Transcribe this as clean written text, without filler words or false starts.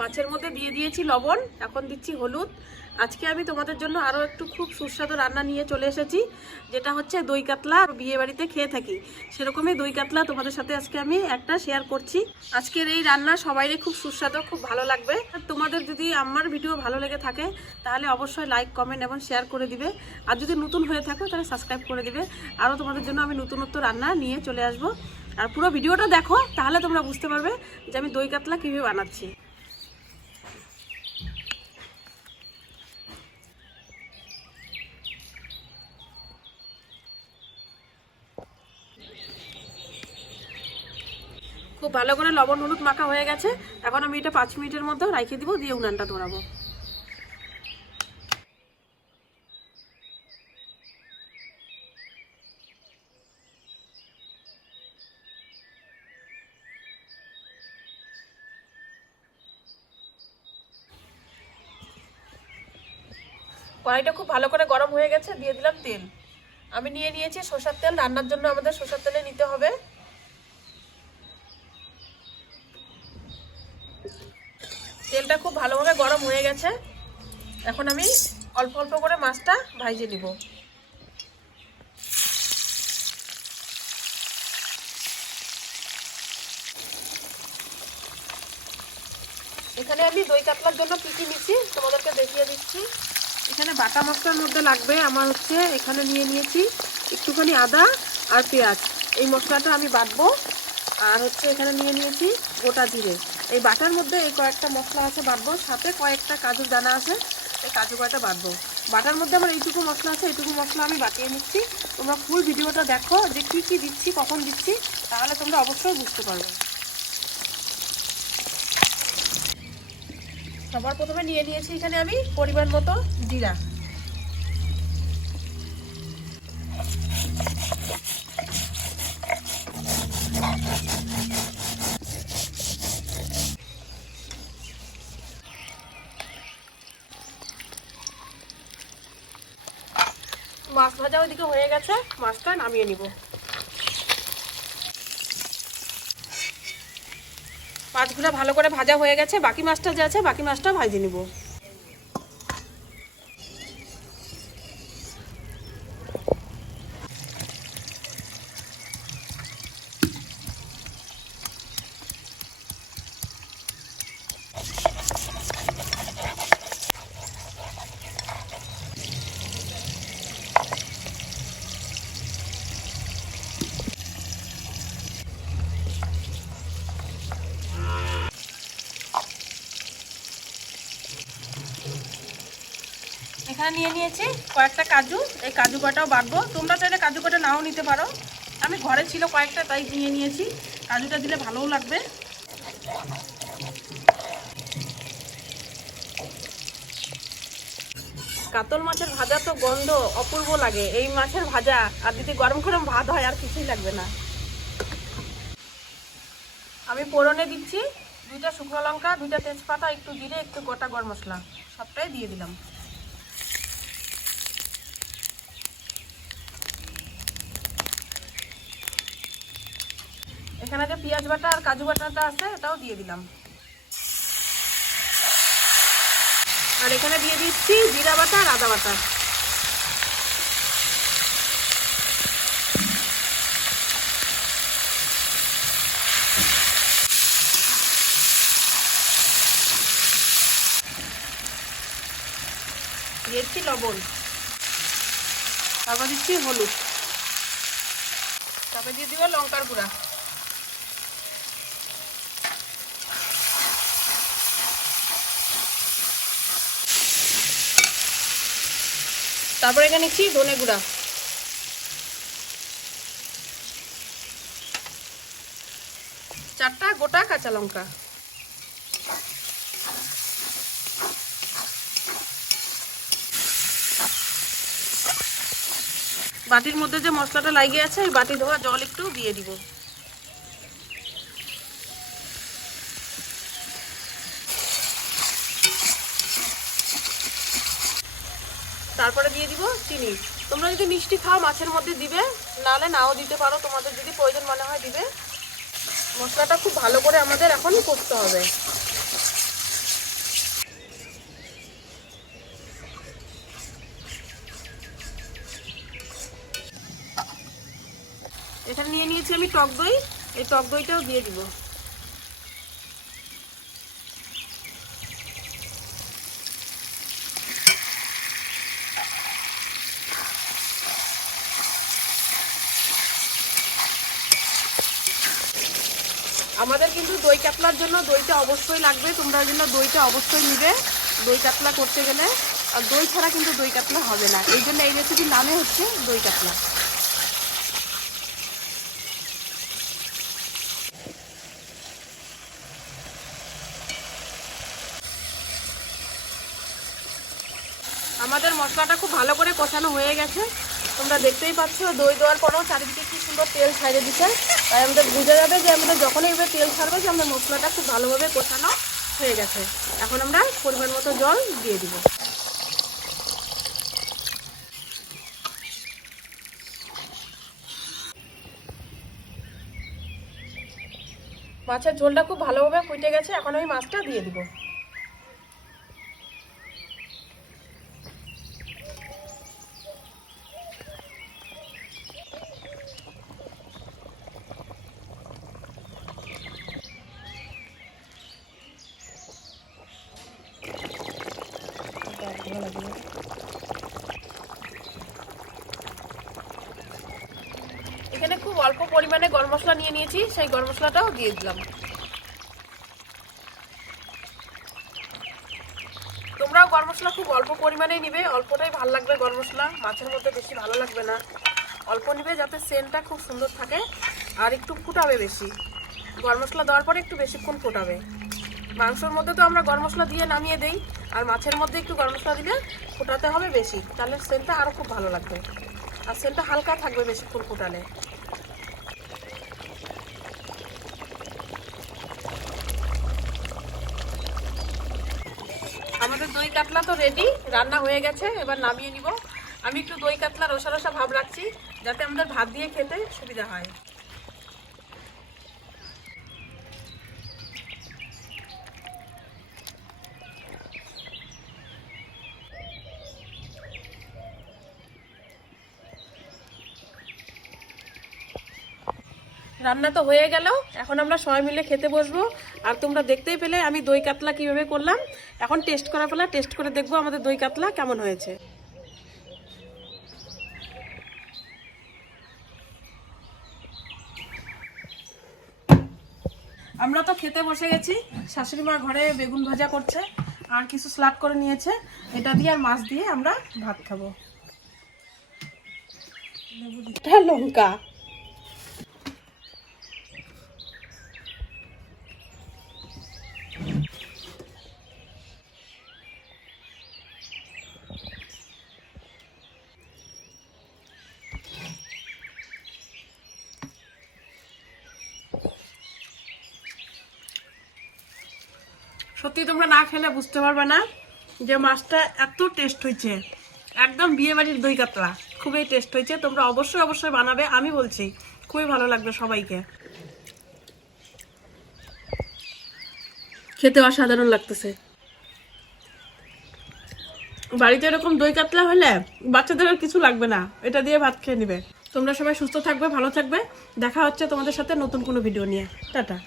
মাছের মধ্যে দিয়ে দিয়েছি লবণ, এখন দিচ্ছি হলুদ। আজকে আমি তোমাদের জন্য আরও একটু খুব সুস্বাদু রান্না নিয়ে চলে এসেছি, যেটা হচ্ছে দই কাতলা। বিয়ে বাড়িতে খেয়ে থাকি, সেরকমই দই কাতলা তোমাদের সাথে আজকে আমি একটা শেয়ার করছি। আজকের এই রান্না সবাইরই খুব সুস্বাদু, খুব ভালো লাগবে। তোমাদের যদি আমার ভিডিও ভালো লেগে থাকে তাহলে অবশ্যই লাইক, কমেন্ট এবং শেয়ার করে দিবে। আর যদি নতুন হয়ে থাকো তাহলে সাবস্ক্রাইব করে দিবে। আরও তোমাদের জন্য আমি নতুনত্ব রান্না নিয়ে চলে আসবো। আর পুরো ভিডিওটা দেখো, তাহলে তোমরা বুঝতে পারবে যে আমি দই কাতলা কীভাবে বানাচ্ছি। খুব ভালো করে লবণ হলুদ মাখা হয়ে গেছে। এখন আমি এটা 5 মিনিটের মধ্যে রেখে দিব, দিয়ে উনানটা ধরাবো। কড়াইটা খুব ভালো করে গরম হয়ে গেছে, দিয়ে দিলাম তেল। আমি নিয়ে নিয়েছি সরষের তেল। রান্নার জন্য আমাদের সরষের তেলে নিতে হবে। তেলটা খুব ভালোভাবে গরম হয়ে গেছে। এখন আমি অল্প অল্প করে মাছটা ভাজে নিব। এখানে আমি দই কাতলার জন্য কি কি নিচ্ছি তোমাদেরকে দেখিয়ে দিচ্ছি। এখানে বাটা মশলার মধ্যে লাগবে আমার হচ্ছে, এখানে নিয়ে নিয়েছি একটুখানি আদা আর পেঁয়াজ। এই মশলাটা আমি বাটবো। আর হচ্ছে এখানে নিয়ে নিয়েছি গোটা জিরে। এই বাটার মধ্যে এই কয়েকটা মশলা আছে বাটবো, সাথে কয়েকটা কাজুর দানা আছে, এই কাজু কয়টা বাটবো। বাটার মধ্যে আমার এইটুকু মশলা আছে, এইটুকু মশলা আমি বাটিয়ে নিচ্ছি। তোমরা ফুল ভিডিওটা দেখো যে কী কী দিচ্ছি, কখন দিচ্ছি, তাহলে তোমরা অবশ্যই বুঝতে পারবে। সবার প্রথমে নিয়ে নিয়েছি এখানে আমি পরিমাণ মতো জিরা। মাছ ভাজা ওইদিকে হয়ে গেছে, মাছটা নামিয়ে নিব। মাছগুলো ভালো করে ভাজা হয়ে গেছে, বাকি মাছটা যে আছে বাকি মাছটা ভাজে নিব। এখানে নিয়ে নিয়েছি কয়েকটা কাজু। এই কাজু কটাও বাটবো। তোমরা চাইলে কাজু কটা নাও নিতে পারো, আমি ঘরে ছিল কয়েকটা তাই নিয়ে নিয়েছি। কাজুটা দিলে ভালোও লাগবে। কাতল মাছের ভাজা তো গন্ধ অপূর্ব লাগে। এই মাছের ভাজা আর যদি গরম গরম ভাত হয় আর কিছুই লাগবে না। আমি ফোড়নে দিচ্ছি 2টা শুকনো লঙ্কা, 2টা তেজপাতা, একটু জিরে, একটু গোটা গরম মশলা, সবটাই দিয়ে দিলাম। এখানে যে পেঁয়াজ বাটা আর কাজু বাটাটা আছে এটাও দিয়ে দিলাম। আর এখানে দিয়ে দিচ্ছি জিরা বাটা আর আদা বাটা। দিয়েছি লবণ, তারপর দিচ্ছি হলুদ, তারপর দিয়ে দিব লঙ্কার গুঁড়া। তারপর এখানে নিচ্ছি ধনে গুঁড়া। চারটা গোটা কাঁচা লঙ্কা। বাটির মধ্যে যে মশলাটা লাগিয়ে আছে ওই বাটি ধোয়া জল একটু দিয়ে দিব। তারপরে দিয়ে দিব চিনি। তোমরা যদি মিষ্টি খাও মাছের মধ্যে দিবে, নাহলে নাও দিতে পারো, তোমাদের যদি প্রয়োজন মনে হয় দিবে। মশলাটা খুব ভালো করে আমাদের এখন কষতে হবে। নিয়েছি আমি টক দই, এই টক দইটাও দিয়ে দিব। আমাদের কিন্তু দই কাতলার জন্য দইটা অবশ্যই লাগবে, তোমরা ওই জন্য দইটা অবশ্যই নিবে দই কাতলা করতে গেলে। আর দই ছাড়া কিন্তু দই কাতলা হবে না, এই জন্য এই রেসিপির নামে হচ্ছে দই কাতলা। আমাদের মশলাটা খুব ভালো করে কষানো হয়ে গেছে, তোমরা দেখতেই পাচ্ছ দই দেওয়ার পরেও চারিদিকে কি সুন্দর তেল ছাড়িয়ে দিচ্ছে। তাই আমাদের বোঝা যাবে যে আমাদের যখনই এবার তেল ছাড়বে যে আমাদের মশলাটা খুব ভালোভাবে কষানো হয়ে গেছে। এখন আমরা পরিমাণ মতো জল দিয়ে দিব। মাছের ঝোলটা খুব ভালোভাবে ফুটে গেছে, এখন আমি মাছটা দিয়ে দিব। এখানে খুব অল্প পরিমাণে গরম মশলা নিয়ে নিয়েছি, সেই গরম মশলাটাও দিয়ে দিলাম। তোমরাও গরম মশলা খুব অল্প পরিমাণেই নিবে, অল্পটাই ভালো লাগবে। গরম মশলা মাছের মধ্যে বেশি ভালো লাগবে না, অল্প নিবে যাতে সেন্টটা খুব সুন্দর থাকে। আর একটু ফুটাবে বেশি, গরম মশলা দেওয়ার পরে একটু বেশিক্ষণ ফোটাবে। মাংসের মধ্যে তো আমরা গরম মশলা দিয়ে নামিয়ে দেই, আর মাছের মধ্যে একটু গরম মশলা দিলে ফোটাতে হবে বেশি, তাহলে সেন্টটা আরও খুব ভালো লাগবে। আর সেন্টটা হালকা থাকবে বেশিক্ষণ ফোটালে। আমাদের দই কাতলা তো রেডি, রান্না হয়ে গেছে, এবার নামিয়ে নিব। আমি একটু দই কাতলা রসা রসা ভাব রাখছি যাতে আমাদের ভাত দিয়ে খেতে সুবিধা হয়। রান্না তো হয়ে গেল, এখন আমরা সবাই মিলে খেতে বসবো। আর তোমরা দেখতেই পেলে আমি দই কাতলা কিভাবে করলাম। এখন টেস্ট করা পেলা, টেস্ট করে দেখবো আমাদের দই কাতলা কেমন হয়েছে। আমরা তো খেতে বসে গেছি, শাশুড়ি মা ঘরে বেগুন ভাজা করছে আর কিছু স্লাদ করে নিয়েছে, এটা দিয়ে আর মাছ দিয়ে আমরা ভাত খাবো। লঙ্কা সত্যি তোমরা না খেলে বুঝতে পারবে না যে মাছটা এত টেস্ট হয়েছে, একদম বিয়ে বাড়ির দই কাতলা, খুবই টেস্ট হয়েছে। তোমরা অবশ্যই অবশ্যই বানাবে, আমি বলছি খুবই ভালো লাগবে সবাইকে, খেতে অসাধারণ লাগতেছে। বাড়িতে এরকম দই কাতলা হলে বাচ্চাদের আর কিছু লাগবে না, এটা দিয়ে ভাত খেয়ে নিবে। তোমরা সবাই সুস্থ থাকবে, ভালো থাকবে, দেখা হচ্ছে তোমাদের সাথে নতুন কোনো ভিডিও নিয়ে। টাটা।